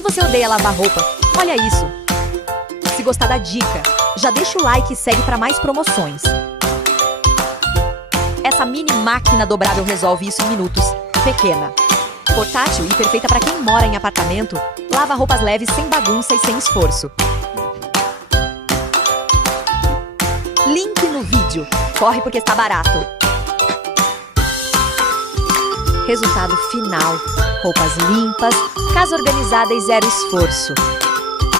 Se você odeia lavar roupa, olha isso. Se gostar da dica, já deixa o like e segue para mais promoções. Essa mini máquina dobrável resolve isso em minutos. Pequena, portátil e perfeita para quem mora em apartamento, lava roupas leves sem bagunça e sem esforço. Link no vídeo. Corre porque está barato. Resultado final: roupas limpas, casa organizada e zero esforço.